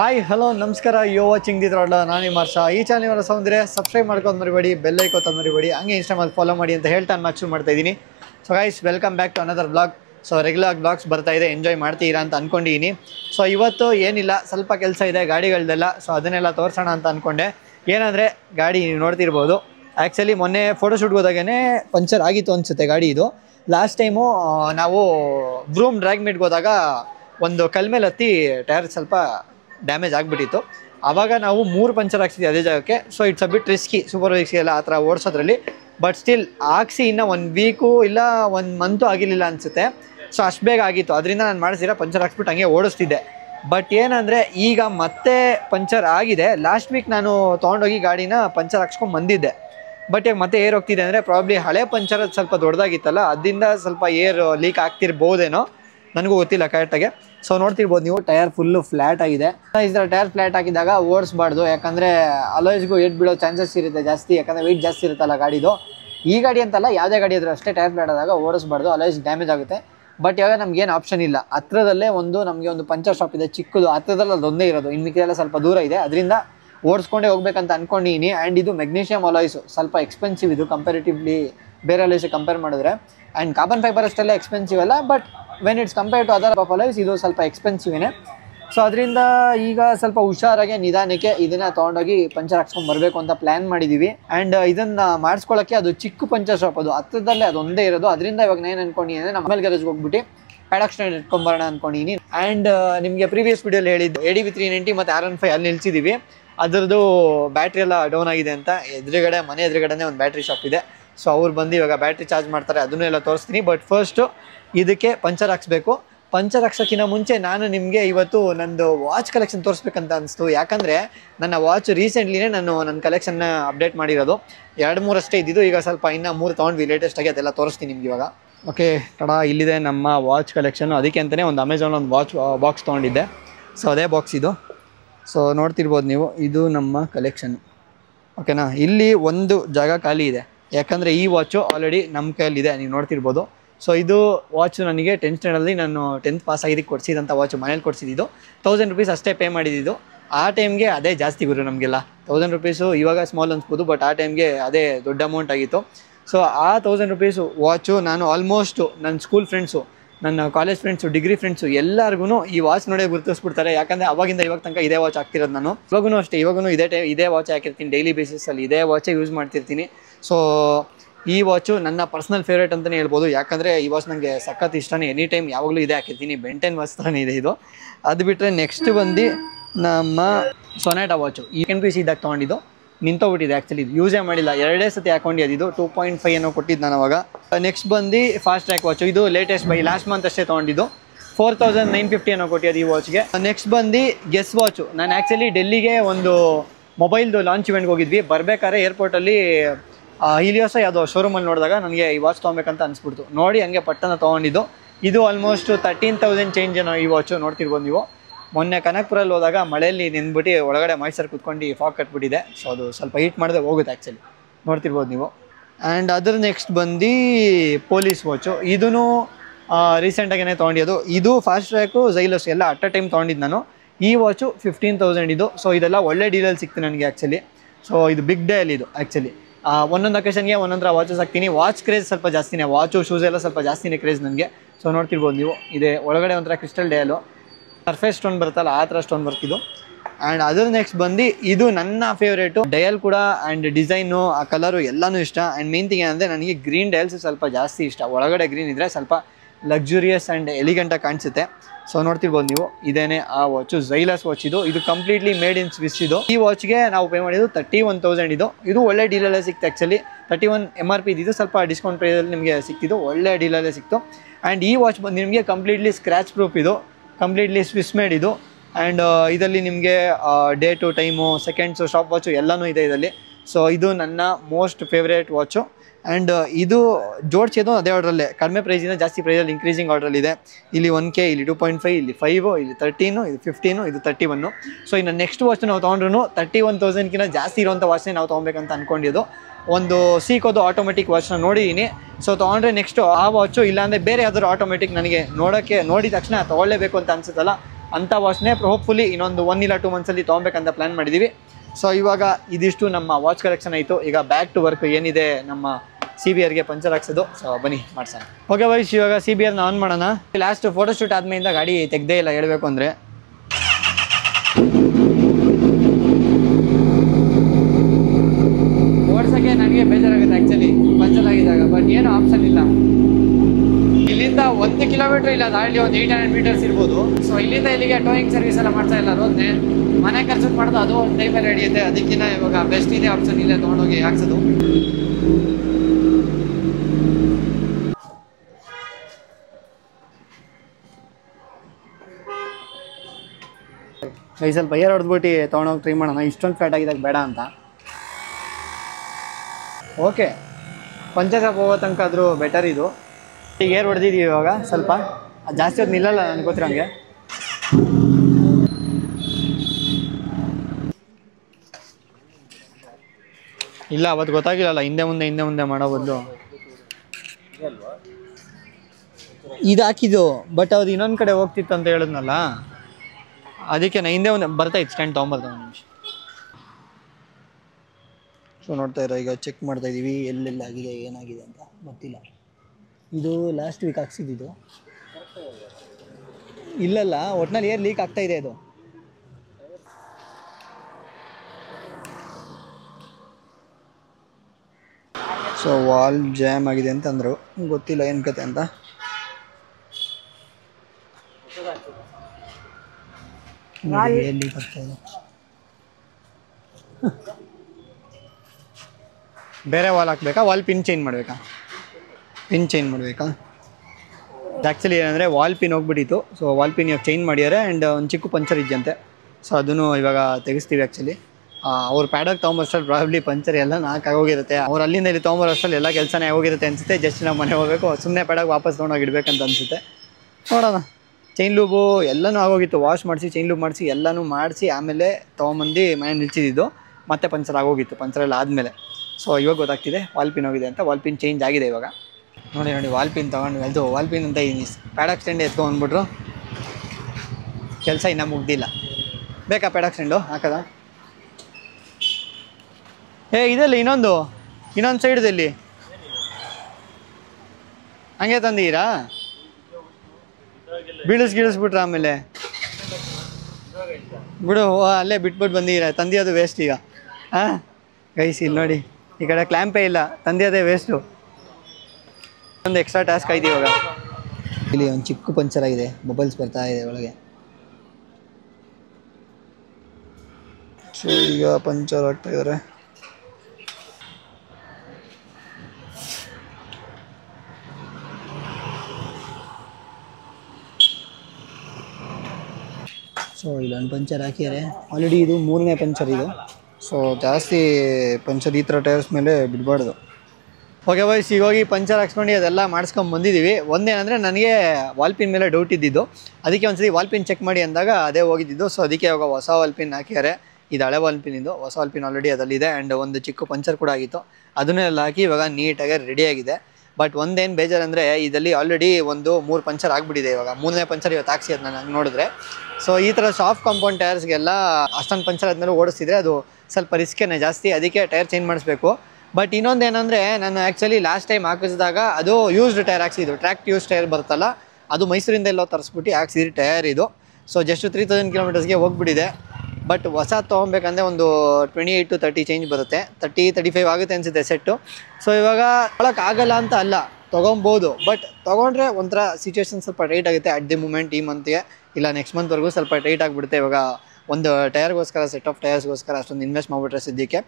Hi hello ನಮಸ್ಕಾರ ಯೋ watching the ಥ್ರಾಟ್ಲ ನಾನು ನಿಮ್ಮ ಹರ್ಷ. ಈ ಚಾನಲ್ ಹೊಸ ಬಂದರೆ ಸಬ್ಸ್ಕ್ರೈಬ್ ಮಾಡ್ಕೊಂಡು ಮರಿಬೇಡಿ, ಬೆಲ್ ಐಕೋನ್ ಮರಿಬೇಡಿ, ಹಂಗೆ ಇನ್ಸ್ಟಾಗ್ರಾಮಲ್ಲಿ ಫಾಲೋ ಮಾಡಿ ಅಂತ ಹೇಳ್ತಾ ನಾನು ಶುರು ಮಾಡ್ತಾ ಇದ್ದೀನಿ. So guys, welcome back to another blog. So regular blogs ಬರ್ತಾ ಇದೆ, ಎಂಜಾಯ್ ಮಾಡ್ತೀರಾ ಅಂತ ಅಂದ್ಕೊಂಡಿದ್ದೀನಿ. ಸೊ ಇವತ್ತು ಏನಿಲ್ಲ, ಸ್ವಲ್ಪ ಕೆಲಸ ಇದೆ ಗಾಡಿಗಳದೆಲ್ಲ, ಸೊ ಅದನ್ನೆಲ್ಲ ತೋರಿಸೋಣ ಅಂತ ಅಂದ್ಕೊಂಡೆ. ಏನಂದರೆ ಗಾಡಿ ನೀವು ನೋಡ್ತಿರ್ಬೋದು, ಆ್ಯಕ್ಚುಲಿ ಮೊನ್ನೆ ಫೋಟೋಶೂಟ್ಗೆ ಹೋದಾಗೇ ಪಂಚರ್ ಆಗಿತ್ತು ಅನಿಸುತ್ತೆ ಗಾಡಿ ಇದು. ಲಾಸ್ಟ್ ಟೈಮು ನಾವು ಬ್ರೂಮ್ ಡ್ರ್ಯಾಗ್ ಮೀಟ್ಗೆ ಹೋದಾಗ ಒಂದು ಕಲ್ ಮೇಲೆ ಹತ್ತಿ ಟೈರ್ ಸ್ವಲ್ಪ ಡ್ಯಾಮೇಜ್ ಆಗಿಬಿಟ್ಟಿತ್ತು. ಆವಾಗ ನಾವು 3 ಪಂಚರ್ ಹಾಕ್ಸಿದ್ವಿ ಅದೇ ಜಾಗಕ್ಕೆ. So it's a bit risky super ವೀಕ್ಸ್ಗೆ ಎಲ್ಲ ಆ ಥರ ಓಡಿಸೋದ್ರಲ್ಲಿ. ಬಟ್ ಸ್ಟಿಲ್ ಹಾಕ್ಸಿ ಇನ್ನೂ 1 ವೀಕು ಇಲ್ಲ 1 ಮಂತು ಆಗಿರಲಿಲ್ಲ ಅನಿಸುತ್ತೆ. ಸೊ ಅಷ್ಟು ಬೇಗ ಆಗಿತ್ತು, ಅದರಿಂದ ನಾನು ಮಾಡಿಸಿರ ಪಂಚರ್ ಹಾಕ್ಸ್ಬಿಟ್ಟು ಹಂಗೆ ಓಡಿಸ್ತಿದ್ದೆ. ಬಟ್ ಏನಂದರೆ ಈಗ ಮತ್ತೆ ಪಂಚರ್ ಆಗಿದೆ. ಲಾಸ್ಟ್ ವೀಕ್ ನಾನು ತೊಗೊಂಡೋಗಿ ಗಾಡಿನ ಪಂಚರ್ ಹಾಕ್ಸ್ಕೊಂಡು ಬಂದಿದ್ದೆ. ಬಟ್ ಈಗ ಮತ್ತೆ ಏರ್ ಹೋಗ್ತಿದೆ ಅಂದರೆ ಪ್ರಾಬ್ಲಿ ಹಳೆ ಪಂಚರ್ ಅದು ಸ್ವಲ್ಪ ದೊಡ್ಡದಾಗಿತ್ತಲ್ಲ, ಅದರಿಂದ ಸ್ವಲ್ಪ ಏರ್ ಲೀಕ್ ಆಗ್ತಿರ್ಬೋದೇನೋ, ನನಗೂ ಗೊತ್ತಿಲ್ಲ ಕರೆಕ್ಟಾಗಿ. ಸೊ ನೋಡ್ತಿರ್ಬೋದು ನೀವು, ಟೈರ್ ಫುಲ್ಲು ಫ್ಲ್ಯಾಟ್ ಆಗಿದೆ. ಈ ಥರ ಟೈರ್ ಫ್ಲ್ಯಾಟ್ ಆಗಿದ್ದಾಗ ಓಡಿಸ್ಬಾರ್ದು, ಯಾಕಂದರೆ ಅಲಾಯ್ಸ್ಗೂ ಏಟ್ ಬೀಳೋ ಚಾನ್ಸಸ್ ಇರುತ್ತೆ ಜಾಸ್ತಿ, ಯಾಕಂದರೆ ವೆಯ್ಟ್ ಜಾಸ್ತಿ ಇರುತ್ತಲ್ಲ ಗಾಡಿದು. ಈ ಗಾಡಿ ಅಂತಲ್ಲ, ಯಾವುದೇ ಗಾಡಿ ಆದರೂ ಅಷ್ಟೇ ಟೈರ್ ಫ್ಲ್ಯಾಟ್ ಆದಾಗ ಓಡಿಸ್ಬಾರ್ದು, ಅಲಾಯ್ಸ್ ಡ್ಯಾಮೇಜ್ ಆಗುತ್ತೆ. ಬಟ್ ಇವಾಗ ನಮಗೇನು ಆಪ್ಷನ್ ಇಲ್ಲ. ಹತ್ರದಲ್ಲೇ ನಮಗೆ ಒಂದು ಪಂಚರ್ ಶಾಪ್ ಇದೆ ಚಿಕ್ಕದು, ಹತ್ರದಲ್ಲಿ ಅದೊಂದೇ ಇರೋದು, ಇನ್ನು ಮಿಕ್ಕೆಲ್ಲ ಸ್ವಲ್ಪ ದೂರ ಇದೆ. ಅದರಿಂದ ಓಡಿಸ್ಕೊಂಡೇ ಹೋಗ್ಬೇಕಂತ ಅಂದ್ಕೊಂಡಿದ್ದೀನಿ. ಆ್ಯಂಡ್ ಇದು ಮೆಗ್ನೀಷಿಯಮ್ ಅಲಾಯ್ಸು, ಸ್ವಲ್ಪ ಎಕ್ಸ್ಪೆನ್ಸಿವ್ ಇದು ಕಂಪ್ಯಾರಿಟಿವ್ಲಿ ಬೇರೆ ಅಲಾಯ್ಸ್ ಕಂಪೇರ್ ಮಾಡಿದ್ರೆ. ಆ್ಯಂಡ್ ಕಾರ್ಬನ್ ಫೈಬರ್ ಅಷ್ಟೆಲ್ಲ ಎಕ್ಸ್ಪೆನ್ಸಿವ್ ಅಲ್ಲ, but when it's compare to other of alloys ಇದು ಸ್ವಲ್ಪ ಎಕ್ಸ್ಪೆನ್ಸಿವೇನೆ. ಸೊ ಅದರಿಂದ ಈಗ ಸ್ವಲ್ಪ ಹುಷಾರಾಗಿ ನಿಧಾನಕ್ಕೆ ಇದನ್ನು ತೊಗೊಂಡೋಗಿ ಪಂಚರ್ ಹಾಕ್ಸ್ಕೊಂಡು ಬರಬೇಕು ಅಂತ ಪ್ಲ್ಯಾನ್ ಮಾಡಿದ್ದೀವಿ. ಆ್ಯಂಡ್ ಇದನ್ನು ಮಾಡಿಸ್ಕೊಳ್ಳೋಕ್ಕೆ ಅದು ಚಿಕ್ಕ ಪಂಚರ್ ಶಾಪ್, ಅದು ಹತ್ತದಲ್ಲೇ ಅದೊಂದೇ ಇರೋದು. ಅದರಿಂದ ಇವಾಗ ನಾನು ಅಂದ್ಕೊಂಡಿದ್ದೀನಿ ಅಂದರೆ ನಮ್ಮ ಗ್ಯಾರೇಜ್ಗೆ ಹೋಗ್ಬಿಟ್ಟು ಪ್ಯಾಡಕ್ ಸ್ಟ್ಯಾಂಡ್ ಇಟ್ಕೊಂಬರೋಣ ಅಂದ್ಕೊಂಡಿದ್ದೀನಿ. ಆ್ಯಂಡ್ ನಿಮಗೆ ಪ್ರೀವಿಯಸ್ ವಿಡಿಯೋಲಿ ಹೇಳಿದ್ದು ADV 390 ಮತ್ತು R15 ಅಲ್ಲಿ ನಿಲ್ಸಿದ್ದೀವಿ. ಅದರದ್ದು ಬ್ಯಾಟ್ರಿ ಎಲ್ಲ ಡೌನ್ ಆಗಿದೆ ಅಂತ ಮನೆ ಎದುರುಗಡೆನೇ ಒಂದು ಬ್ಯಾಟ್ರಿ ಶಾಪ್ ಇದೆ. ಸೊ ಅವ್ರು ಬಂದು ಇವಾಗ ಬ್ಯಾಟ್ರಿ ಚಾರ್ಜ್ ಮಾಡ್ತಾರೆ, ಅದನ್ನೂ ಎಲ್ಲ ತೋರಿಸ್ತೀನಿ. ಬಟ್ ಫಸ್ಟು ಇದಕ್ಕೆ ಪಂಚರ್ ಹಾಕ್ಸ್ಬೇಕು. ಪಂಚರ್ ಹಾಕ್ಸೋಕ್ಕಿಂತ ಮುಂಚೆ ನಾನು ನಿಮಗೆ ಇವತ್ತು ನಂದು ವಾಚ್ ಕಲೆಕ್ಷನ್ ತೋರಿಸ್ಬೇಕಂತ ಅನಿಸ್ತು. ಯಾಕಂದರೆ ನನ್ನ ವಾಚ್ ರೀಸೆಂಟ್ಲಿನೇ ನನ್ನ ಕಲೆಕ್ಷನ್ನ ಅಪ್ಡೇಟ್ ಮಾಡಿರೋದು. 2-3 ಅಷ್ಟೇ ಇದ್ದಿದ್ದು, ಈಗ ಸ್ವಲ್ಪ ಇನ್ನೂ 3 ತೊಗೊಂಡ್ವಿ ಲೇಟೆಸ್ಟಾಗಿ, ಅದೆಲ್ಲ ತೋರಿಸ್ತೀನಿ ನಿಮ್ಗೆ ಇವಾಗ. ಓಕೆ ತಡ, ಇಲ್ಲಿದೆ ನಮ್ಮ ವಾಚ್ ಕಲೆಕ್ಷನು. ಅದಕ್ಕೆ ಅಂತಲೇ ಒಂದು ಅಮೆಝಾನ್ ಒಂದು ವಾಚ್ ಬಾಕ್ಸ್ ತೊಗೊಂಡಿದ್ದೆ. ಸೊ ಅದೇ ಬಾಕ್ಸ್ ಇದು. ಸೊ ನೋಡ್ತಿರ್ಬೋದು ನೀವು, ಇದು ನಮ್ಮ ಕಲೆಕ್ಷನ್. ಓಕೆನಾ. ಇಲ್ಲಿ ಒಂದು ಜಾಗ ಖಾಲಿ ಇದೆ, ಯಾಕಂದರೆ ಈ ವಾಚು ಆಲ್ರೆಡಿ ನಮ್ಮ ಕೈಯಲ್ಲಿದೆ, ನೀವು ನೋಡ್ತಿರ್ಬೋದು. ಸೊ ಇದು ವಾಚು ನನಗೆ 10th ಸ್ಟ್ಯಾಂಡರ್ಡಲ್ಲಿ ನಾನು 10th ಪಾಸ್ ಆಗಿದ್ದಕ್ಕೆ ಕೊಡಿಸಿದಂಥ ವಾಚು, ಮನೇಲಿ ಕೊಡಿಸಿದ್ದು. 1000 ರೂಪೀಸ್ ಅಷ್ಟೇ ಪೇ ಮಾಡಿದ್ದು. ಆ ಟೈಮ್ಗೆ ಅದೇ ಜಾಸ್ತಿ ಗುರು ನಮಗೆಲ್ಲ. 1000 ರೂಪೀಸು ಇವಾಗ ಸ್ಮಾಲ್ ಅನ್ಸ್ಬೋದು, ಬಟ್ ಆ ಟೈಮ್ಗೆ ಅದೇ ದೊಡ್ಡ ಅಮೌಂಟ್ ಆಗಿತ್ತು. ಸೊ ಆ 1000 ರೂಪೀಸು ವಾಚು ನಾನು ಆಲ್ಮೋಸ್ಟು ನನ್ನ ಸ್ಕೂಲ್ ಫ್ರೆಂಡ್ಸು, ನನ್ನ ಕಾಲೇಜ್ ಫ್ರೆಂಡ್ಸು, ಡಿಗ್ರಿ ಫ್ರೆಂಡ್ಸು ಎಲ್ಲರಿಗೂ ಈ ವಾಚ್ ನೋಡೇ ಗುರುತಿಸ್ಬಿಡ್ತಾರೆ. ಯಾಕಂದರೆ ಅವಾಗಿಂದ ಇವಾಗ ತನಕ ಇದೇ ವಾಚ್ ಆಗ್ತಿರೋದು ನಾನು. ಇವಾಗೂ ಅಷ್ಟೇ, ಇವಾಗೂ ಇದೇ ವಾಚ್ ಹಾಕಿರ್ತೀನಿ, ಡೈಲಿ ಬೇಸಿಸಲ್ಲಿ ಇದೇ ವಾಚೇ ಯೂಸ್ ಮಾಡ್ತಿರ್ತೀನಿ. ಸೊ ಈ ವಾಚು ನನ್ನ ಪರ್ಸ್ನಲ್ ಫೇವ್ರೇಟ್ ಅಂತಲೇ ಹೇಳ್ಬೋದು. ಯಾಕಂದರೆ ಈ ವಾಚ್ ನನಗೆ ಸಖತ್ ಇಷ್ಟನೇ, ಎನಿ ಟೈಮ್ ಯಾವಾಗಲೂ ಇದೇ ಹಾಕಿರ್ತೀನಿ. ಬೆಂಟೆನ್ ವಾಚ್ ಥರನೇ ಇದೆ ಇದು. ಅದು ಬಿಟ್ಟರೆ ನೆಕ್ಸ್ಟ್ ಬಂದು ನಮ್ಮ ಸೊನಾಟಾ ವಾಚು. ಈ ಪೀಸ್ ಇದ್ದಾಗ ತೊಗೊಂಡಿದ್ದು, ನಿಂತೋಗ್ಬಿಟ್ಟಿದೆ ಆ್ಯಕ್ಚುಲಿ, ಇದು ಯೂಸೇ ಮಾಡಿಲ್ಲ. 2 ಸತಿ ಹಾಕೊಂಡಿದ್ದು. ಇದು 2.5 ಏನೋ ಕೊಟ್ಟಿದ್ದು ನಾನು ಅವಾಗ. ನೆಕ್ಸ್ಟ್ ಬಂದು ಫಾಸ್ಟ್ ಟ್ರ್ಯಾಕ್ ವಾಚು. ಇದು ಲೇಟೆಸ್ಟ್ ಬೈ, ಲಾಸ್ಟ್ ಮಂತ್ ಅಷ್ಟೇ ತೊಗೊಂಡಿದ್ದು. 4950 ಏನೋ ಕೊಟ್ಟಿದ್ದು ಈ ವಾಚ್ಗೆ. ನೆಕ್ಸ್ಟ್ ಬಂದು ಗೆಸ್ ವಾಚು. ನಾನು ಆ್ಯಕ್ಚುಲಿ ಡೆಲ್ಲಿಗೆ ಒಂದು ಮೊಬೈಲ್ದು ಲಾಂಚ್ ಇವೆಂಟ್ಗೆ ಹೋಗಿದ್ವಿ. ಬರಬೇಕಾದ್ರೆ ಏರ್ಪೋರ್ಟಲ್ಲಿ ಹಿಲಿಯೋಸ ಯಾವುದೋ ಶೋರೂಮಲ್ಲಿ ನೋಡಿದಾಗ ನನಗೆ ಈ ವಾಚ್ ತೊಗೊಬೇಕಂತ ಅನಿಸ್ಬಿಡ್ತು. ನೋಡಿ ಹಂಗೆ ಪಟ್ಟನ ತೊಗೊಂಡಿದ್ದು. ಇದು ಆಲ್ಮೋಸ್ಟ್ 13,000 ಚೇಂಜ್ ಏನೋ ಈ ವಾಚು. ನೋಡ್ತಿರ್ಬೋದು ನೀವು. ಮೊನ್ನೆ ಕನಕ್ಪುರಲ್ಲಿ ಹೋದಾಗ ಮಳೆಯಲ್ಲಿ ನೆಂದ್ಬಿಟ್ಟು ಒಳಗಡೆ ಮಾಯ್ಸರ್ ಕುತ್ಕೊಂಡು ಫಾಗ್ ಕಟ್ಬಿಟ್ಟಿದೆ. ಸೊ ಅದು ಸ್ವಲ್ಪ ಹೀಟ್ ಮಾಡಿದ್ರೆ ಹೋಗುತ್ತೆ ಆ್ಯಕ್ಚುಲಿ, ನೋಡ್ತಿರ್ಬೋದು ನೀವು. ಆ್ಯಂಡ್ ಅದ್ರ ನೆಕ್ಸ್ಟ್ ಬಂದು ಪೊಲೀಸ್ ವಾಚು. ಇದೂ ರೀಸೆಂಟಾಗೇ ತೊಗೊಂಡಿದ್ದು. ಇದು ಫಾಸ್ಟ್ ಟ್ರ್ಯಾಕು, ಝೈಲಸ್ ಎಲ್ಲ ಅಟ್ ಅ ಟೈಮ್ ತೊಗೊಂಡಿದ್ದು ನಾನು. ಈ ವಾಚು 15,000 ಇದು. ಸೊ ಇದೆಲ್ಲ ಒಳ್ಳೆ ಡೀಲಲ್ಲಿ ಸಿಕ್ತು ನನಗೆ ಆ್ಯಕ್ಚುಲಿ. ಸೊ ಇದು ಬಿಗ್ ಡೇಲ್ ಇದು ಆ್ಯಕ್ಚುಲಿ. ಒಂದೊಂದು ಅಕೇಷನ್ಗೆ ಒಂದೊಂದರ ವಾಚಸ್ ಹಾಕ್ತೀನಿ. ವಾಚ್ ಕ್ರೇಜ್ ಸ್ವಲ್ಪ ಜಾಸ್ತಿನೇ, ವಾಚು ಶೂಸ್ ಎಲ್ಲ ಸ್ವಲ್ಪ ಜಾಸ್ತಿನೇ ಕ್ರೇಜ್ ನನಗೆ. ಸೊ ನೋಡ್ತಿರ್ಬೋದು ನೀವು, ಇದೆ ಒಳಗಡೆ ಒಂಥರ ಕ್ರಿಸ್ಟಲ್ ಡೇಲು, ಸರ್ಫೇಸ್ ಸ್ಟೋನ್ ಬರುತ್ತಲ್ಲ ಆ ಥರ ಸ್ಟೋನ್ ಬರ್ತಿದ್ದು. ಆ್ಯಂಡ್ ಅದ್ರ ನೆಕ್ಸ್ಟ್ ಬಂದು ಇದು ನನ್ನ ಫೇವ್ರೇಟು. ಡಯಲ್ ಕೂಡ ಆ್ಯಂಡ್ ಡಿಸೈನು, ಆ ಕಲರು ಎಲ್ಲನೂ ಇಷ್ಟ. ಆ್ಯಂಡ್ ಮೇನ್ ಥಿಂಗ್ ಏನಂದರೆ ನನಗೆ ಗ್ರೀನ್ ಡಯಲ್ಸ್ ಸ್ವಲ್ಪ ಜಾಸ್ತಿ ಇಷ್ಟ. ಒಳಗಡೆ ಗ್ರೀನ್ ಇದ್ದರೆ ಸ್ವಲ್ಪ ಲಕ್ಸುರಿಯಸ್ ಆ್ಯಂಡ್ ಎಲಿಗೆಂಟಾಗಿ ಕಾಣಿಸುತ್ತೆ. ಸೊ ನೋಡ್ತಿರ್ಬೋದು ನೀವು, ಇದೇನೆ ಆ ವಾಚು, ಝೈಲಸ್ ವಾಚ್ ಇದು. ಇದು ಕಂಪ್ಲೀಟ್ಲಿ ಮೇಡ್ ಇನ್ ಸ್ವಿಸ್ ಇದು. ಈ ವಾಚ್ಗೆ ನಾವು ಪೇ ಮಾಡಿದ್ದು 31,000 ಇದು. ಇದು ಒಳ್ಳೆ ಡೀಲಲ್ಲೇ ಸಿಕ್ತು ಆ್ಯಕ್ಚುಲಿ. 31 MRP ಇದ್ದಿದ್ದು, ಸ್ವಲ್ಪ ಡಿಸ್ಕೌಂಟ್ ಪ್ರೈಸಲ್ಲಿ ನಿಮಗೆ ಸಿಕ್ತಿದ್ದು, ಒಳ್ಳೆ ಡೀಲಲ್ಲೇ ಸಿಕ್ತು. ಆ್ಯಂಡ್ ಈ ವಾಚ್ ಬಂದು ನಿಮಗೆ ಕಂಪ್ಲೀಟ್ಲಿ ಸ್ಕ್ರ್ಯಾಚ್ ಪ್ರೂಫ್ ಇದು, ಕಂಪ್ಲೀಟ್ಲಿ ಸ್ವಿಸ್ ಮೇಡ್ ಇದು. ಆ್ಯಂಡ್ ಇದರಲ್ಲಿ ನಿಮಗೆ day to time, seconds, stop watch ಎಲ್ಲನೂ ಇದೆ ಇದರಲ್ಲಿ. ಸೊ ಇದು ನನ್ನ ಮೋಸ್ಟ್ ಫೇವ್ರೇಟ್ ವಾಚು. ಆ್ಯಂಡ್ ಇದು ಜೋಡಿಸೋದು ಅದೇ ಆರ್ಡ್ರಲ್ಲೇ, ಕಡಿಮೆ ಪ್ರೈಸಿಂದ ಜಾಸ್ತಿ ಪ್ರೈಸಲ್ಲಿ ಇಂಕ್ರೀಸಿಂಗ್ ಆರ್ಡ್ರಲ್ಲಿದೆ. ಇಲ್ಲಿ 1K, ಇಲ್ಲಿ 2.5, ಇಲ್ಲಿ 5, ಇಲ್ಲಿ 13, ಇದು 15, ಇದು 31. ಸೊ ಇನ್ನು ನೆಕ್ಸ್ಟ್ ವಾಚ್ ನಾವು ತೊಗೊಂಡ್ರು 31,000ಕಿಂತ ಜಾಸ್ತಿ ಇರೋಂಥ ವಾಚ್ನೇ ನಾವು ತೊಗೊಬೇಕಂತ ಅಂದ್ಕೊಂಡಿದ್ದು. ಒಂದು ಸೀಕೋದು ಆಟೋಮೆಟಿಕ್ ವಾಚ್ನ ನೋಡಿದ್ದೀನಿ. ಸೊ ತೊಗೊಂಡ್ರೆ ನೆಕ್ಸ್ಟು ಆ ವಾಚು, ಇಲ್ಲಾಂದರೆ ಬೇರೆ ಯಾವ್ದಾದ್ರು ಆಟೋಮೆಟಿಕ್ ನನಗೆ ನೋಡಿದ ತಕ್ಷಣ ತೊಗೊಳ್ಳೇಬೇಕು ಅಂತ ಅನ್ಸುತ್ತಲ್ಲ, ಅಂಥ ವಾಚ್ನೇ ಹೋಪ್ಫುಲಿ ಇನ್ನೊಂದು 1 ಇಲ್ಲ 2 ಮಂತ್ಸಲ್ಲಿ ತೊಗೊಬೇಕಂತ ಪ್ಲ್ಯಾನ್ ಮಾಡಿದ್ದೀವಿ. ಸೊ ಇವಾಗ ಇದಿಷ್ಟು ನಮ್ಮ ವಾಚ್ ಕಲೆಕ್ಷನ್ ಆಯಿತು. ಈಗ ಬ್ಯಾಕ್ ಟು ವರ್ಕ್ ಏನಿದೆ ನಮ್ಮ CBRಗೆ ಪಂಚರ್ ಹಾಕ್ಸೋದು. ಸೊ ಬನ್ನಿ ಮಾಡ್ಸೋಣ. ಓಕೆ ವೈಸ್, ಇವಾಗ CBRನ ಆನ್ ಮಾಡೋಣ. ಲಾಸ್ಟ್ ಫೋಟೋಶೂಟ್ ಆದ್ಮೇಲಿಂದ ಗಾಡಿ ತೆಗ್ದೇ ಇಲ್ಲ ಹೇಳಬೇಕು ಅಂದರೆ. ಓಡ್ಸೋಕ್ಕೆ ನನಗೆ ಬೇಜಾರಾಗುತ್ತೆ ಆ್ಯಕ್ಚುಲಿ ಪಂಚರ್ ಆಗಿದ್ದಾಗ. ಬಟ್ ಏನೂ ಆಪ್ಷನ್ ಇಲ್ಲ. ಇಲ್ಲಿಂದ 1 ಕಿಲೋಮೀಟರ್ ಇಲ್ಲ, ದಾಳಿ ಒಂದು 800 ಮೀಟರ್ಸ್ ಇರ್ಬೋದು. ಸೊ ಇಲ್ಲಿಂದ ಇಲ್ಲಿಗೆ ಟೋಯಿಂಗ್ ಸರ್ವಿಸ್ ಎಲ್ಲ ಮಾಡ್ತಾ ಇಲ್ಲ ರೋದ್ನೆ. ಮನೆ ಖರ್ಚು ಮಾಡೋದು ಅದು ಒಂದು ಟೈಮಲ್ಲಿ ನಡೆಯುತ್ತೆ. ಅದಕ್ಕಿಂತ ಇವಾಗ ಬೆಸ್ಟ್ ಇದೆ ಆಪ್ಷನ್ ಇಲ್ಲೇ ತೊಗೊಂಡೋಗಿ ಹಾಕ್ಸೋದು. ಈ ಸ್ವಲ್ಪ ಏರ್ ಹೊಡೆದ್ಬಿಟ್ಟು ತೊಗೊಂಡೋಗಿ ಟ್ರೈ ಮಾಡೋಣ. ಇಷ್ಟೊಂದು ಫ್ಯಾಟ್ ಆಗಿದಾಗ ಬೇಡ ಅಂತ. ಓಕೆ, ಪಂಚರ್ ಶಾಪ್ ಹೋಗೋ ತನಕ ಆದರೂ ಬೆಟರ್ ಇದು. ಈಗ ಏರ್ ಹೊಡೆದಿದ್ದೀವಿ ಇವಾಗ ಸ್ವಲ್ಪ. ಅದು ಜಾಸ್ತಿ ಹೊತ್ತು ನಿಲ್ಲಲ್ಲ ನನಗೆ ಗೊತ್ತಿರೋಂಗೆ. ಇಲ್ಲ, ಅವತ್ತು ಗೊತ್ತಾಗಿಲ್ಲಲ್ಲ, ಹಿಂದೆ ಮುಂದೆ ಮಾಡೋ ಬದಲು ಇದು ಹಾಕಿದ್ದು. ಬಟ್ ಅದು ಇನ್ನೊಂದು ಕಡೆ ಹೋಗ್ತಿತ್ತು ಅಂತ ಹೇಳಿದ್ನಲ್ಲ, ಅದಕ್ಕೆ ನಾ ಹಿಂದೆ ಮುಂದೆ ಬರ್ತಾಯಿತ್ತು. ಸ್ಟ್ಯಾಂಡ್ ತೊಗೊಂಬರ್ತಾವೆ ಒಂದು ನಿಮಿಷ. ಸೊ ನೋಡ್ತಾ ಇರೋ, ಈಗ ಚೆಕ್ ಮಾಡ್ತಾ ಇದ್ದೀವಿ ಎಲ್ಲೆಲ್ಲ ಆಗಿದೆ ಏನಾಗಿದೆ ಅಂತ ಗೊತ್ತಿಲ್ಲ. ಇದು ಲಾಸ್ಟ್ ವೀಕ್ ಹಾಕ್ಸಿದ್ದು. ಇಲ್ಲಲ್ಲ, ಒಟ್ನಲ್ಲಿ ಏರ್ ಲೀಕ್ ಆಗ್ತಾ ಇದೆ ಅದು. ಸೊ ವಾಲ್ ಜಾಮ್ ಆಗಿದೆ ಅಂತ ಅಂದರು, ಗೊತ್ತಿಲ್ಲ ಏನು ಕತೆ ಅಂತ. ಏರ್ ಲೀಕ್ ಆಗ್ತಾ ಇದೆ. ಬೇರೆ ವಾಲ್ ಹಾಕ್ಬೇಕಾ? ವಾಲ್ ಪಿನ್ ಚೇಂಜ್ ಮಾಡಬೇಕಾ? ಪಿನ್ ಚೇಂಜ್ ಮಾಡಬೇಕಾ? ಆ್ಯಕ್ಚುಲಿ ಏನಂದರೆ ವಾಲ್ ಪಿನ್ ಹೋಗ್ಬಿಟ್ಟಿತ್ತು. ಸೊ ವಾಲ್ ಪಿನ್ ಇವಾಗ ಚೇಂಜ್ ಮಾಡಿದ್ದಾರೆ. ಆ್ಯಂಡ್ ಒಂದು ಚಿಕ್ಕ ಪಂಚರ್ ಇದ್ದಂತೆ. ಸೊ ಅದನ್ನು ಇವಾಗ ತೆಗೆಸ್ತೀವಿ. ಆ್ಯಕ್ಚುಲಿ ಅವ್ರು ಪ್ಯಾಡಾಗಿ ತೊಗೊಂಬರ್ಸಲ್ಲಿ ಪ್ರಾಬ್ಲಿ ಪಂಚರ್ ಎಲ್ಲ ನಾಲ್ಕಾಗೋಗಿರುತ್ತೆ. ಅವ್ರು ಅಲ್ಲಿಂದ ಇಲ್ಲಿ ತೊಗೊಂಬರೋಷ್ಟರಲ್ಲಿ ಎಲ್ಲ ಕೆಲಸನೇ ಆಗೋಗಿರುತ್ತೆ ಅನಿಸುತ್ತೆ. ಜಸ್ಟ್ ನಾವು ಮನೆ ಹೋಗಬೇಕು, ಸುಮ್ಮನೆ ಪ್ಯಾಡಾಗಿ ವಾಪಸ್ ತೊಗೊಂಡೋಗಿ ಇಡಬೇಕಂತ ಅನಿಸುತ್ತೆ. ನೋಡೋಣ. ಚೈನ್ ಲೂಬು ಎಲ್ಲನೂ ಆಗೋಗಿತ್ತು. ವಾಶ್ ಮಾಡಿಸಿ ಚೈನ್ ಲೂಬ್ ಮಾಡಿಸಿ ಎಲ್ಲನೂ ಮಾಡಿಸಿ ಆಮೇಲೆ ತೊಗೊಂಬಂದು ಮನೆ ನಿಲ್ಸಿದ್ದು. ಮತ್ತೆ ಪಂಚರ್ ಆಗೋಗಿತ್ತು. ಪಂಚರ್ ಎಲ್ಲ ಆದಮೇಲೆ ಸೊ ಇವಾಗ ಗೊತ್ತಾಗ್ತಿದೆ ವಾಲ್ ಪಿನ್ ಹೋಗಿದೆ ಅಂತ. ವಾಲ್ ಪಿನ್ ಚೇಂಜ್ ಆಗಿದೆ ಇವಾಗ. ನೋಡಿ ವಾಲ್ ಪಿನ್ ತೊಗೊಂಡು ಅದು ವಾಲ್ ಪಿನ್ ಅಂತ ಪ್ಯಾಡಾಕ್ ಸ್ಟ್ಯಾಂಡ್ ಎತ್ಕೊಂಡ್ಬಂದ್ಬಿಟ್ರು. ಕೆಲಸ ಇನ್ನೂ ಮುಗ್ದಿಲ್ಲ. ಬೇಕಾ ಪ್ಯಾಡಾಕ್ ಸ್ಟ್ಯಾಂಡು ಹಾಕದ? ಇದೆಲ್ಲ ಇನ್ನೊಂದು ಸೈಡ್ದಲ್ಲಿ ಹಂಗೆ ತಂದೀರಾ? ಬೀಳಿಸ್ಬಿಟ್ರ ಆಮೇಲೆ ಬಿಡು, ಅಲ್ಲೇ ಬಿಟ್ಬಿಟ್ಟು ಬಂದಿದ್ದೀರಾ. ತಂದಿಯೋದು ವೇಸ್ಟ್ ಈಗ. ಹಾಂ ಗೈಸ್, ಇಲ್ಲಿ ನೋಡಿ, ಈ ಕಡೆ ಕ್ಲ್ಯಾಂಪೇ ಇಲ್ಲ, ತಂದಿಯೋದೇ ವೇಸ್ಟು. ಒಂದು ಎಕ್ಸ್ಟ್ರಾ ಟಾಸ್ಕ್ ಆಯ್ತು ಇವಾಗ. ಇಲ್ಲಿ ಒಂದು ಚಿಕ್ಕ ಪಂಚರ್ ಆಗಿದೆ, ಮೊಬೈಲ್ಸ್ ಬರ್ತಾ ಇದೆ ಒಳಗೆ. ಸೊ ಈಗ ಪಂಚರ್ ಆಗ್ತಾ ಇದ್ದಾರೆ. ಸೊ ಇಲ್ಲೊಂದು ಪಂಚರ್ ಹಾಕಿದ್ದಾರೆ ಆಲ್ರೆಡಿ. ಇದು 3ನೇ ಪಂಚರ್ ಇದು. ಸೊ ಜಾಸ್ತಿ ಪಂಚರ್ ಈ ಥರ ಟೈರ್ಸ್ ಮೇಲೆ ಬಿಡಬಾರ್ದು. ಓಕೆ ವೈಸ್, ಈಗ ಹೋಗಿ ಪಂಚರ್ ಹಾಕ್ಸ್ಕೊಂಡು ಅದೆಲ್ಲ ಮಾಡಿಸ್ಕೊಂಡು ಬಂದಿದ್ದೀವಿ. ಒಂದೇನಂದರೆ ನನಗೆ ವಾಲ್ ಪಿನ್ ಮೇಲೆ ಡೌಟ್ ಇದ್ದಿದ್ದು. ಅದಕ್ಕೆ ಒಂದ್ಸತಿ ವಾಲ್ ಪಿನ್ ಚೆಕ್ ಮಾಡಿ ಅಂದಾಗ ಅದೇ ಹೋಗಿದ್ದಿದ್ದು. ಸೊ ಅದಕ್ಕೆ ಇವಾಗ ಹೊಸ ವಾಲ್ ಪಿನ್ ಹಾಕಿದ್ದಾರೆ. ಇದು ಹಳೆ ವಾಲ್ ಪಿನ್ ಇದು. ಹೊಸ ವಾಲ್ ಪಿನ್ ಆಲ್ರೆಡಿ ಅದರಲ್ಲಿದೆ. ಆ್ಯಂಡ್ ಒಂದು ಚಿಕ್ಕ ಪಂಚರ್ ಕೂಡ ಆಗಿತ್ತು, ಅದನ್ನೆಲ್ಲ ಹಾಕಿ ಇವಾಗ ನೀಟಾಗಿ ರೆಡಿಯಾಗಿದೆ. ಬಟ್ ಒಂದೇನು ಬೇಜಾರಂದರೆ ಇದರಲ್ಲಿ ಆಲ್ರೆಡಿ 3 ಪಂಚರ್ ಆಗಿಬಿಟ್ಟಿದೆ. ಇವಾಗ 3ನೇ ಪಂಚರ್ ಇವತ್ತು ಹಾಕ್ಸಿ ಅದು ನಾನು ನೋಡಿದ್ರೆ. ಸೊ ಈ ಥರ ಸಾಫ್ಟ್ ಕಾಂಪೌಂಡ್ ಟೈರ್ಸ್ಗೆಲ್ಲ ಅಷ್ಟೊಂದು ಪಂಚರ್ ಆದಮೇಲೆ ಓಡಿಸಿದ್ರೆ ಅದು ಸ್ವಲ್ಪ ರಿಸ್ಕೇನೆ ಜಾಸ್ತಿ. ಅದಕ್ಕೆ ಟೈರ್ ಚೇಂಜ್ ಮಾಡಿಸ್ಬೇಕು. ಬಟ್ ಇನ್ನೊಂದು ಏನಂದರೆ, ನಾನು ಆ್ಯಕ್ಚುಲಿ ಲಾಸ್ಟ್ ಟೈಮ್ ಹಾಕಿಸಿದಾಗ ಅದು ಯೂಸ್ಡ್ ಟೈರ್ ಹಾಕ್ಸಿದ್ದು. ಟ್ರ್ಯಾಕ್ ಯೂಸ್ ಟೈರ್ ಬರುತ್ತಲ್ಲ, ಅದು ಮೈಸೂರಿಂದ ಎಲ್ಲೋ ತರಿಸ್ಬಿಟ್ಟು ಹಾಕ್ಸಿದ್ರಿ ಟೈರ್ ಇದು. ಸೊ ಜಸ್ಟ್ 3000 ಕಿಲೋಮೀಟರ್ಸ್ಗೆ ಹೋಗ್ಬಿಟ್ಟಿದೆ. ಬಟ್ ಹೊಸ ತೊಗೊಬೇಕಂದ್ರೆ ಒಂದು 28 to 30 ಚೇಂಜ್ ಬರುತ್ತೆ. 30-35 ಆಗುತ್ತೆ ಅನಿಸುತ್ತೆ ಸೆಟ್ಟು. ಸೊ ಇವಾಗ ಆಗಲ್ಲ ಅಂತ ಅಲ್ಲ, ತೊಗೊಬೋದು. ಬಟ್ ತೊಗೊಂಡ್ರೆ ಒಂಥರ ಸಿಚುವೇಶನ್ ಸ್ವಲ್ಪ ಟೈಟ್ ಆಗುತ್ತೆ ಅಟ್ ದಿ ಮೂಮೆಂಟ್. ಈ ಮಂತ್ಗೆ ಇಲ್ಲ ನೆಕ್ಸ್ಟ್ ಮಂತ್ವರೆಗೂ ಸ್ವಲ್ಪ ಟೈಟ್ ಆಗಿಬಿಡುತ್ತೆ. ಇವಾಗ ಒಂದು ಟೈರ್ಗೋಸ್ಕರ, ಸೆಟ್ ಆಫ್ ಟೈರ್ಸ್ಗೋಸ್ಕರ ಅಷ್ಟೊಂದು ಇನ್ವೆಸ್ಟ್ ಮಾಡಿಬಿಟ್ರೆ ಸದ್ಯಕ್ಕೆ.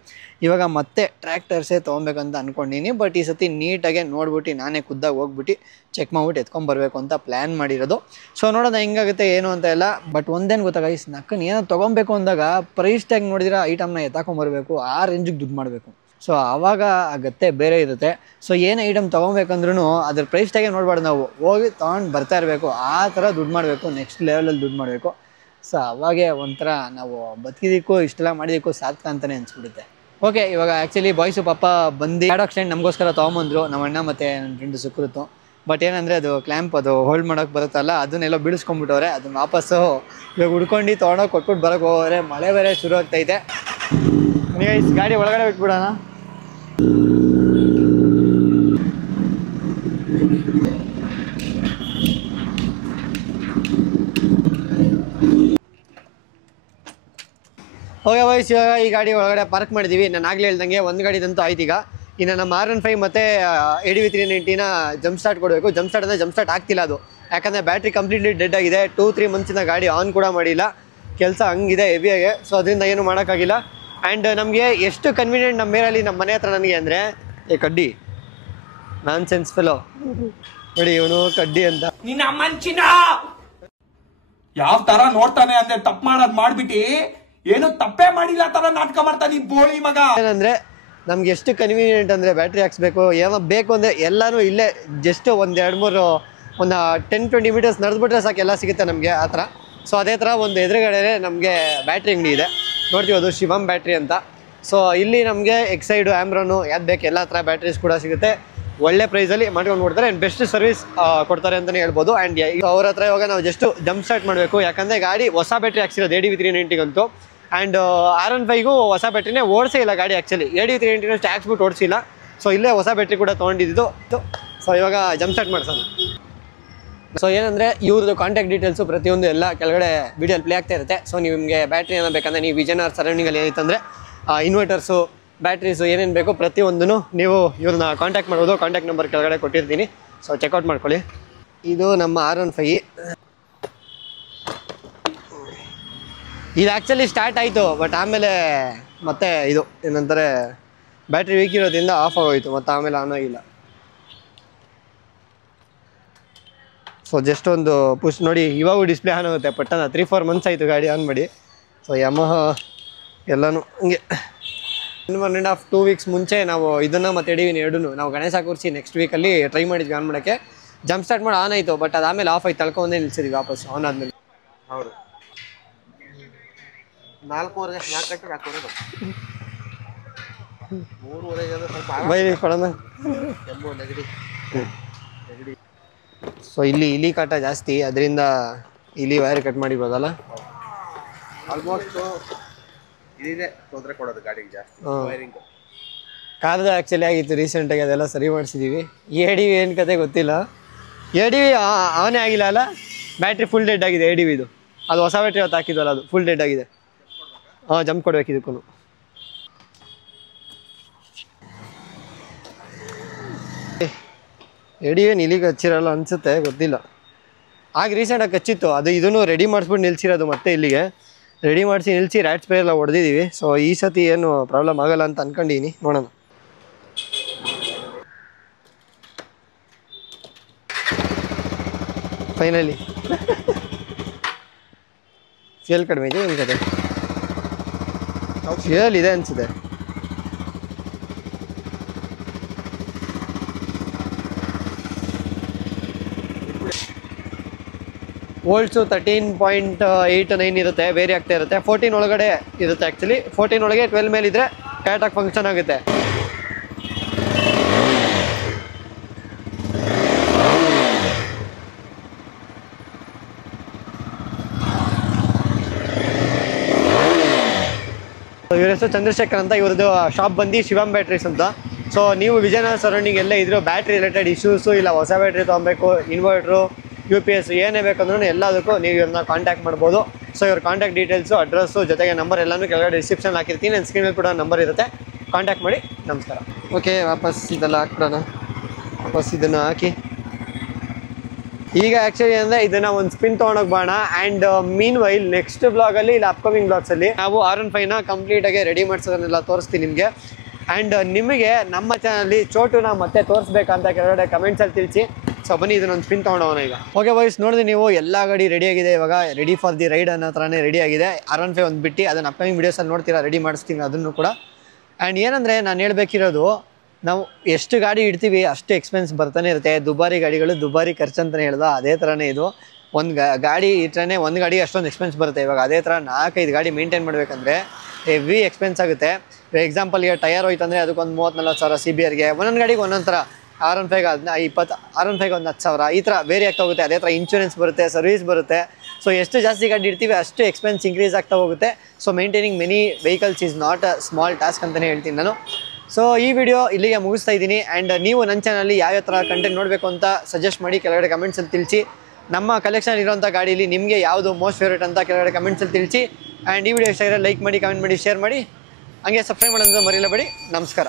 ಇವಾಗ ಮತ್ತೆ ಟ್ರ್ಯಾಕ್ ಟೈರ್ಸೇ ತೊಗೊಬೇಕಂತ ಅಂದ್ಕೊಂಡಿನಿ. ಬಟ್ ಈ ಸತಿ ನೀಟಾಗೆ ನೋಡ್ಬಿಟ್ಟು ನಾನೇ ಖುದ್ದಾಗಿ ಹೋಗ್ಬಿಟ್ಟು ಚೆಕ್ ಮಾಡ್ಬಿಟ್ಟು ಎತ್ಕೊಂಬರ್ಬೇಕು ಅಂತ ಪ್ಲ್ಯಾನ್ ಮಾಡಿರೋದು. ಸೊ ನೋಡೋಣ ಹೆಂಗಾಗುತ್ತೆ ಏನು ಅಂತ ಎಲ್ಲ. ಬಟ್ ಒಂದೇನು ಗೊತ್ತಾಗ, ಈ ನಕ್ಕನ್ನು ಏನೋ ತೊಗೊಬೇಕು ಅಂದಾಗ ಪ್ರೈಸ್ ಟ್ಯಾಗ್ ನೋಡಿದ್ರೆ ಐಟಮ್ನ ಎತ್ತಾಕೊಂಬರ್ಬೇಕು, ಆ ರೇಂಜಿಗೆ ದುಡ್ಡು ಮಾಡಬೇಕು. ಸೊ ಆವಾಗ ಅಗತ್ಯ ಬೇರೆ ಇರುತ್ತೆ. ಸೊ ಏನು ಐಟಮ್ ತೊಗೊಬೇಕಂದ್ರೂ ಅದ್ರ ಪ್ರೈಸ್ ಟ್ಯಾಗೇ ನೋಡಬಾರ್ದು, ನಾವು ಹೋಗಿ ತೊಗೊಂಡು ಬರ್ತಾ ಇರಬೇಕು. ಆ ಥರ ದುಡ್ಡು ಮಾಡಬೇಕು, ನೆಕ್ಸ್ಟ್ ಲೆವೆಲಲ್ಲಿ ದುಡ್ಡು ಮಾಡಬೇಕು. ಸೊ ಅವಾಗೆ ಒಂಥರ ನಾವು ಬದುಕಿದ್ದಕ್ಕೂ ಇಷ್ಟೆಲ್ಲ ಮಾಡಿದ್ದಕ್ಕೂ ಸಾರ್ಥಕ ಅಂತಲೇ ಅನಿಸ್ಬಿಡುತ್ತೆ. ಓಕೆ, ಇವಾಗ ಆ್ಯಕ್ಚುಲಿ ಬಾಯ್ಸು ಪಾಪ ಬಂದು ಪ್ಯಾಡಾಕ್ ಸ್ಟ್ಯಾಂಡ್ ನಮಗೋಸ್ಕರ ತೊಗೊಂಬಂದರು, ನಮ್ಮ ಅಣ್ಣ ಮತ್ತು ನನ್ನ ಫ್ರೆಂಡು ಸುಕೃತು. ಬಟ್ ಏನಂದರೆ ಅದು ಕ್ಲ್ಯಾಂಪ್ ಅದು ಹೋಲ್ಡ್ ಮಾಡೋಕ್ಕೆ ಬರುತ್ತಲ್ಲ ಅದನ್ನೆಲ್ಲ ಬೀಳಿಸ್ಕೊಂಡ್ಬಿಟ್ಟವ್ರೆ. ಅದನ್ನ ವಾಪಸ್ಸು ಇವಾಗ ಹುಡ್ಕೊಂಡು ತೊಗೊಂಡೋಗಿ ಕೊಟ್ಬಿಟ್ಟು ಬರೋಕ್ಕೆ ಹೋಗೋರೆ. ಮಳೆ ಬೇರೆ ಶುರು ಆಗ್ತೈತೆ. ಗೈಸ್ ಗಾಡಿ ಒಳಗಡೆ ಬಿಟ್ಬಿಡೋಣ. ಓಕೆ ವೈಸ್ ಇವಾಗ ಈ ಗಾಡಿ ಒಳಗಡೆ ಪಾರ್ಕ್ ಮಾಡಿದ್ದೀವಿ. ನಾನು ಆಗಲೇ ಹೇಳ್ದಂಗೆ ಒಂದು ಗಾಡಿದಂತೂ ಆಯ್ತು. ಈಗ ಇನ್ನು ನಮ್ಮ R15 ಮತ್ತು ADV 390ನ ಜಂಪ್ ಸ್ಟಾರ್ಟ್ ಕೊಡಬೇಕು. ಜಂಪ್ ಸ್ಟಾರ್ಟ್ ಆಗ್ತಿಲ್ಲ ಅದು, ಯಾಕಂದರೆ ಬ್ಯಾಟ್ರಿ ಕಂಪ್ಲೀಟ್ಲಿ ಡೆಡ್ ಆಗಿದೆ. 2-3 ಮಂತ್ಸಿಂದ ಗಾಡಿ ಆನ್ ಕೂಡ ಮಾಡಿಲ್ಲ, ಕೆಲಸ ಹಂಗಿದೆ ಹೆವಿಯಾಗೆ. ಸೊ ಅದರಿಂದ ಏನು ಮಾಡೋಕ್ಕಾಗಿಲ್ಲ. ಆ್ಯಂಡ್ ನಮಗೆ ಎಷ್ಟು ಕನ್ವೀನಿಯೆಂಟ್ ನಮ್ಮ ಮೇರಲ್ಲಿ ನಮ್ಮ ಮನೆ ಹತ್ರ ನನಗೆ ಅಂದರೆ, ಕಡ್ಡಿ ನಾನ್ ಸೆನ್ಸ್ ಫೆಲೋ ನೋಡಿ ಇವನು ಕಡ್ಡಿ ಅಂತ. ನಿನ್ನ ಮಂಚಿನ ಯಾವ ತರ ನೋಡ್ತಾನೆ ಅಂದ್ರೆ ತಪ್ಪು ಮಾಡೋದ್ ಮಾಡ್ಬಿಟ್ಟು ಏನು ತಪ್ಪೇ ಮಾಡಿಲ್ಲ ತರ ನಾಟಕ ಮಾಡ್ತಾನೆ ಬೋಳಿ ಮಗ. ಏನಂದ್ರೆ ನಮ್ಗೆ ಎಷ್ಟು ಕನ್ವೀನಿಯೆಂಟ್ ಅಂದರೆ ಬ್ಯಾಟ್ರಿ ಹಾಕ್ಸ್ಬೇಕು ಏನೋ ಬೇಕು ಅಂದರೆ ಎಲ್ಲನೂ ಇಲ್ಲೇ ಜಸ್ಟ್ ಒಂದು 2-3 ಒಂದು 10-20 ಮೀಟರ್ಸ್ ನಡೆದ್ಬಿಟ್ರೆ ಸಾಕು ಎಲ್ಲ ಸಿಗುತ್ತೆ ನಮಗೆ ಆ ಥರ. ಸೊ ಅದೇ ಥರ ಒಂದು ಎದುರುಗಡೆ ನಮಗೆ ಬ್ಯಾಟ್ರಿ ಅಂಗಡಿ ಇದೆ, ನೋಡ್ತೀವಿ, ಅದು ಶಿವಮ್ ಬ್ಯಾಟ್ರಿ ಅಂತ. ಸೊ ಇಲ್ಲಿ ನಮಗೆ ಎಕ್ಸೈಡು ಆಮ್ರಾನು ಯಾವ್ದು ಬೇಕು ಎಲ್ಲ ಥರ ಬ್ಯಾಟ್ರೀಸ್ ಕೂಡ ಸಿಗುತ್ತೆ. ಒಳ್ಳೆ ಪ್ರೈಸಲ್ಲಿ ಮಾಡ್ಕೊಂಡು ಕೊಡ್ತಾರೆ ಆ್ಯಂಡ್ ಬೆಸ್ಟ್ ಸರ್ವಿಸ್ ಕೊಡ್ತಾರೆ ಅಂತಲೇ ಹೇಳ್ಬೋದು. ಆ್ಯಂಡ್ ಅವ್ರ ಹತ್ರ ಇವಾಗ ನಾವು ಜಸ್ಟ್ ಜಂಪ್ ಸ್ಟಾರ್ಟ್ ಮಾಡಬೇಕು, ಯಾಕಂದರೆ ಗಾಡಿ ಹೊಸ ಬ್ಯಾಟ್ರಿ ಹಾಕ್ಸಿರೋದು ADV 390ಗಂತೂ. ಆ್ಯಂಡ್ R15ಗೂ ಹೊಸ ಬ್ಯಾಟ್ರಿನೇ ಓಡಿಸೇ ಇಲ್ಲ ಗಾಡಿ. ಆ್ಯಕ್ಚುಲಿ ADV 390 ಅಷ್ಟು ಹಾಕ್ಸ್ಬಿಟ್ಟು ಓಡಿಸಿಲ್ಲ. ಸೊ ಇಲ್ಲೇ ಹೊಸ ಬ್ಯಾಟ್ರಿ ಕೂಡ ತೊಗೊಂಡಿದ್ದು. ಸೊ ಇವಾಗ ಜಂಪ್ ಸ್ಟಾರ್ಟ್ ಮಾಡ್ಸೋಣ. ಸೊ ಏನಂದರೆ ಇವ್ರದ್ದು ಕಾಂಟ್ಯಾಕ್ಟ್ ಡೀಟೇಲ್ಸು ಪ್ರತಿಯೊಂದು ಎಲ್ಲ ಕೆಳಗಡೆ ವೀಡಿಯೋಲ್ಲಿ ಪ್ಲೇ ಆಗ್ತಾ ಇರುತ್ತೆ. ಸೊ ನಿಮಗೆ ಬ್ಯಾಟ್ರಿ ಏನೋ ಬೇಕಂದರೆ ನೀವು ವಿಜಯನಗರ ಸರೌಂಡಿಂಗಲ್ಲಿ ಏನಿತ್ತಂದರೆ ಇನ್ವರ್ಟರ್ಸು ಬ್ಯಾಟ್ರೀಸು ಏನೇನು ಬೇಕೋ ಪ್ರತಿಯೊಂದೂ ನೀವು ಇವ್ರನ್ನ ಕಾಂಟ್ಯಾಕ್ಟ್ ಮಾಡ್ಬೋದು. ಕಾಂಟ್ಯಾಕ್ಟ್ ನಂಬರ್ ಕೆಳಗಡೆ ಕೊಟ್ಟಿರ್ತೀನಿ, ಸೊ ಚೆಕ್ಔಟ್ ಮಾಡ್ಕೊಳ್ಳಿ. ಇದು ನಮ್ಮ R15. ಇದು ಆ್ಯಕ್ಚುಲಿ ಸ್ಟಾರ್ಟ್ ಆಯಿತು, ಬಟ್ ಆಮೇಲೆ ಮತ್ತೆ ಇದು ಏನಂತಾರೆ ಬ್ಯಾಟ್ರಿ ವೀಕ್ ಇರೋದ್ರಿಂದ ಆಫ್ ಆಗೋಯಿತು, ಮತ್ತು ಆಮೇಲೆ ಆನ್ ಆಗಿಲ್ಲ. ಸೊ ಜಸ್ಟ್ ಒಂದು ಪುಷ್ ನೋಡಿ, ಇವಾಗೂ ಡಿಸ್ಪ್ಲೇ ಆನ್ ಆಗುತ್ತೆ ಪಟ್ಟನ. 3-4 ಮಂತ್ಸ್ ಆಯಿತು ಗಾಡಿ ಆನ್ ಮಾಡಿ. ಸೊ ಯಮಹ ಎಲ್ಲನೂ ಹಂಗೆ 1.5-2 ವೀಕ್ಸ್ ಮುಂಚೆ ನಾವು ಇದನ್ನು ಮತ್ತು ADV ಎರಡೂ ನಾವು ಗಣೇಶ ಕೂರಿಸಿ ನೆಕ್ಸ್ಟ್ ವೀಕಲ್ಲಿ ಟ್ರೈ ಮಾಡಿದ್ವಿ ಆನ್ ಮಾಡೋಕ್ಕೆ. ಜಂಪ್ ಸ್ಟಾರ್ಟ್ ಮಾಡಿ ಆನ್ ಆಯಿತು, ಬಟ್ ಅದಾದಮೇಲೆ ಆಫ್ ಆಯ್ತು, ತಳ್ಕೊಂಡೇ ನಿಲ್ಸಿದ್ವಿ ವಾಪಸ್ ಆನ್ ಆದಮೇಲೆ. ಹೌದು 4:30 4:30 ಬೈಲಿ ಕೊಡೋಣ. ಸೊ ಇಲ್ಲಿ ಇಲಿ ಕಾಟ ಜಾಸ್ತಿ, ಅದರಿಂದ ಇಲಿ ವೈರ್ ಕಟ್ ಮಾಡಿಬೋದಲ್ಲ. ಆಲ್ಮೋಸ್ಟ್ ಇದಿದೆ ತೊಂದರೆ ಕೊಡೋದು ಗಾಡಿಗೆ ಜಾಸ್ತಿ ವೈರಿಂಗ್. ಕಾರ್ದು ಆ್ಯಕ್ಚುಲಿ ಆಗಿತ್ತು ರೀಸೆಂಟಾಗಿ, ಅದೆಲ್ಲ ಸರಿ ಮಾಡಿಸಿದ್ದೀವಿ. ADV ಏನು ಕತೆ ಗೊತ್ತಿಲ್ಲ. ADV ಆನೇ ಆಗಿಲ್ಲ ಅಲ್ಲ, ಬ್ಯಾಟ್ರಿ ಫುಲ್ ಡೆಡ್ ಆಗಿದೆ ADVದು. ಅದು ಹೊಸ ಬ್ಯಾಟ್ರಿ ಅವತ್ತು ಹಾಕಿದ್ವಲ್ಲ, ಅದು ಫುಲ್ ಡೆಡ್ ಆಗಿದೆ. ಜಂಪ್ ಕೊಡ್ಬೇಕು ಇದಕ್ಕೂ. ADV ಏನು ಇಲ್ಲಿಗೆ ಹಚ್ಚಿರಲ್ಲ ಅನಿಸುತ್ತೆ, ಗೊತ್ತಿಲ್ಲ. ಆಗ ರೀಸೆಂಟಾಗಿ ಹಚ್ಚಿತ್ತು, ಅದು ಇದನ್ನು ರೆಡಿ ಮಾಡಿಸ್ಬಿಟ್ಟು ನಿಲ್ಸಿರೋದು. ಮತ್ತೆ ಇಲ್ಲಿಗೆ ರೆಡಿ ಮಾಡಿಸಿ ನಿಲ್ಲಿಸಿ ರ್ಯಾಟ್ ಸ್ಪ್ರೇ ಎಲ್ಲ ಹೊಡೆದಿದ್ದೀವಿ. ಸೊ ಈ ಸತಿ ಏನು ಪ್ರಾಬ್ಲಮ್ ಆಗೋಲ್ಲ ಅಂತ ಅಂದ್ಕೊಂಡಿದ್ದೀನಿ, ನೋಡೋಣ. ಫೈನಲಿ ಫ್ಯೂಯಲ್ ಕಡಿಮೆ ಇದೆ ಏನು ಕತೆ. ಫ್ಯೂಯಲ್ ಇದೆ ಅನಿಸಿದೆ. ವೋಲ್ಟ್ಸು 13.89 ಇರುತ್ತೆ, ವೇರಿ ಆಗ್ತಾ ಇರುತ್ತೆ. 14 ಒಳಗಡೆ ಇರುತ್ತೆ ಆ್ಯಕ್ಚುಲಿ. 14 ಒಳಗೆ 12 ಮೇಲೆ ಇದ್ದರೆ ಕರೆಕ್ಟಾಗಿ ಫಂಕ್ಷನ್ ಆಗುತ್ತೆ. ಇವ್ರ ಹೆಸರು ಚಂದ್ರಶೇಖರ್ ಅಂತ. ಇವ್ರದ್ದು ಶಾಪ್ ಬಂದು ಶಿವಮ್ ಬ್ಯಾಟ್ರೀಸ್ ಅಂತ. ಸೊ ನೀವು ವಿಜಯನಗರ ಸರೌಂಡಿಂಗ್ ಎಲ್ಲ ಇದ್ರು ಬ್ಯಾಟ್ರಿ ರಿಲೇಟೆಡ್ ಇಶ್ಯೂಸು, ಇಲ್ಲ ಹೊಸ ಬ್ಯಾಟ್ರಿ ತೊಗೊಬೇಕು, ಇನ್ವರ್ಟ್ರು, UPS ಏನೇ ಬೇಕಂದ್ರೂ ಎಲ್ಲದಕ್ಕೂ ನೀವು ಇವ್ರನ್ನ ಕಾಂಟ್ಯಾಕ್ಟ್ ಮಾಡ್ಬೋದು. ಸೊ ಇವ್ರ ಕಾಂಟ್ಯಾಕ್ಟ್ ಡೀಟೇಲ್ಸು, ಅಡ್ರೆಸ್ಸು ಜೊತೆಗೆ ನಂಬರ್ ಎಲ್ಲನೂ ಕೆಳಗಡೆ ಡಿಸ್ಕ್ರಿಪ್ಷನ್ ಹಾಕಿರ್ತೀನಿ. ನನ್ನ ಸ್ಕ್ರೀನಲ್ಲಿ ಕೂಡ ನಂಬರ್ ಇರುತ್ತೆ, ಕಾಂಟ್ಯಾಕ್ಟ್ ಮಾಡಿ. ನಮಸ್ಕಾರ. ಓಕೆ, ವಾಪಸ್ ಇದೆಲ್ಲ ಹಾಕ್ಬಿಡೋಣ. ವಾಪಸ್ ಇದನ್ನು ಹಾಕಿ ಈಗ ಆ್ಯಕ್ಚುಲಿ ಅಂದರೆ ಇದನ್ನು ಒಂದು ಸ್ಪಿನ್ ತೊಗೊಂಡೋಗಿ ಬಾಣ. ಆ್ಯಂಡ್ ಮೀನ್ ವೈಲ್ ನೆಕ್ಸ್ಟ್ ಬ್ಲಾಗಲ್ಲಿ ಇಲ್ಲ ಅಪ್ಕಮಿಂಗ್ ಬ್ಲಾಗ್ಸಲ್ಲಿ ನಾವು R15ನ ಕಂಪ್ಲೀಟಾಗಿ ರೆಡಿ ಮಾಡಿಸೋದನ್ನೆಲ್ಲ ತೋರಿಸ್ತೀನಿ ನಿಮಗೆ. ಆ್ಯಂಡ್ ನಿಮಗೆ ನಮ್ಮ ಚಾನಲಲ್ಲಿ ಚೋಟುನ ಮತ್ತೆ ತೋರಿಸ್ಬೇಕಂತ ಕೆಳಗಡೆ ಕಮೆಂಟ್ಸಲ್ಲಿ ತಿಳಿಸಿ. ಸೊ ಬನ್ನಿ ಇದನ್ನೊಂದು ಸ್ಪಿನ್ ತೊಗೊಂಡೋಣ ಈಗ. ಓಕೆ ಬಾಯ್ಸ್, ನೋಡಿದ್ರೆ ನೀವು ಎಲ್ಲ ಗಾಡಿ ರೆಡಿಯಾಗಿದೆ. ಇವಾಗ ರೆಡಿ ಫಾರ್ ದಿ ರೈಡ್ ಅನ್ನೋ ಥರನೇ ರೆಡಿಯಾಗಿದೆ. R15 ಒಂದು ಬಿಟ್ಟು ಅದನ್ನು ಅಪ್ಕಮಿಂಗ್ ವೀಡಿಯೋಸಲ್ಲಿ ನೋಡ್ತೀರಾ, ರೆಡಿ ಮಾಡಿಸ್ತೀನಿ ಅದನ್ನು ಕೂಡ. ಆ್ಯಂಡ್ ಏನಂದರೆ ನಾನು ಹೇಳಬೇಕಿರೋದು, ನಾವು ಎಷ್ಟು ಗಾಡಿ ಇಡ್ತೀವಿ ಅಷ್ಟು ಎಕ್ಸ್ಪೆನ್ಸ್ ಬರ್ತಾನೆ ಇರುತ್ತೆ. ದುಬಾರಿ ಗಾಡಿಗಳು ದುಬಾರಿ ಖರ್ಚು ಅಂತಲೇ ಹೇಳ್ದೆ, ಅದೇ ಥರನೇ ಇದು. ಒಂದು ಗಾಡಿ ಇಟ್ಟರೆ ಒಂದು ಗಾಡಿ ಅಷ್ಟೊಂದು ಎಕ್ಸ್ಪೆನ್ಸ್ ಬರುತ್ತೆ. ಇವಾಗ ಅದೇ ಥರ 4-5 ಗಾಡಿ ಮೇಂಟೈನ್ ಮಾಡಬೇಕಂದ್ರೆ ಹೆವಿ ಎಕ್ಸ್ಪೆನ್ಸ್ ಆಗುತ್ತೆ. ಎಕ್ಸಾಂಪಲ್ಗೆ ಟಯರ್ ಹೋಯ್ತಂದರೆ ಅದಕ್ಕೊಂದು 30-40 ಸಾವಿರ CBRಗೆ. ಒಂದೊಂದು ಗಾಡಿಗೆ ಒಂದೊಂದು ಥರ. R15 R15 ಒಂದು 10,000 ಈ ಥರ ವೇರಿ ಆಗ್ತಾ ಹೋಗುತ್ತೆ. ಅದೇ ಥರ ಇನ್ಶೂರೆನ್ಸ್ ಬರುತ್ತೆ, ಸರ್ವಿಸ್ ಬರುತ್ತೆ. ಸೊ ಎಷ್ಟು ಜಾಸ್ತಿ ಗಾಡಿ ಇಡ್ತೀವಿ ಅಷ್ಟು ಎಕ್ಸ್ಪೆನ್ಸ್ ಇಂಕ್ರೀಸ್ ಆಗ್ತಾ ಹೋಗುತ್ತೆ. So maintaining many vehicles is not a small task ಅಂತಲೇ ಹೇಳ್ತೀನಿ ನಾನು. ಸೊ ಈ ವಿಡಿಯೋ ಇಲ್ಲಿಗೆ ಮುಗಿಸ್ತಾ ಇದ್ದೀನಿ. ಆ್ಯಂಡ್ ನೀವು ನನ್ನ ಚಾನಲ್ಲಿ ಯಾವ್ಯಾವ ಥರ ಕಂಟೆಂಟ್ ನೋಡಬೇಕು ಅಂತ ಸಜೆಸ್ಟ್ ಮಾಡಿ ಕೆಳಗಡೆ ಕಮೆಂಟ್ಸಲ್ಲಿ ತಿಳಿಸಿ. ನಮ್ಮ ಕಲೆಕ್ಷನ್ ಇರೋಂಥ ಗಾಡೀಲಿ ನಿಮಗೆ ಯಾವುದು ಮೋಸ್ಟ್ ಫೇವ್ರೇಟ್ ಅಂತ ಕೆಳಗಡೆ ಕಮೆಂಟ್ಸಲ್ಲಿ ತಿಳಿಸಿ. ಆ್ಯಂಡ್ ಈ ವಿಡಿಯೋ ಇಷ್ಟ ಆಗಿದ್ರೆ ಲೈಕ್ ಮಾಡಿ, ಕಮೆಂಟ್ ಮಾಡಿ, ಶೇರ್ ಮಾಡಿ, ಹಂಗೆ ಸಬ್ಸ್ಕ್ರೈಬ್ ಮಾಡೋದು ಮರೆಯಲೇಬೇಡಿ. ನಮಸ್ಕಾರ.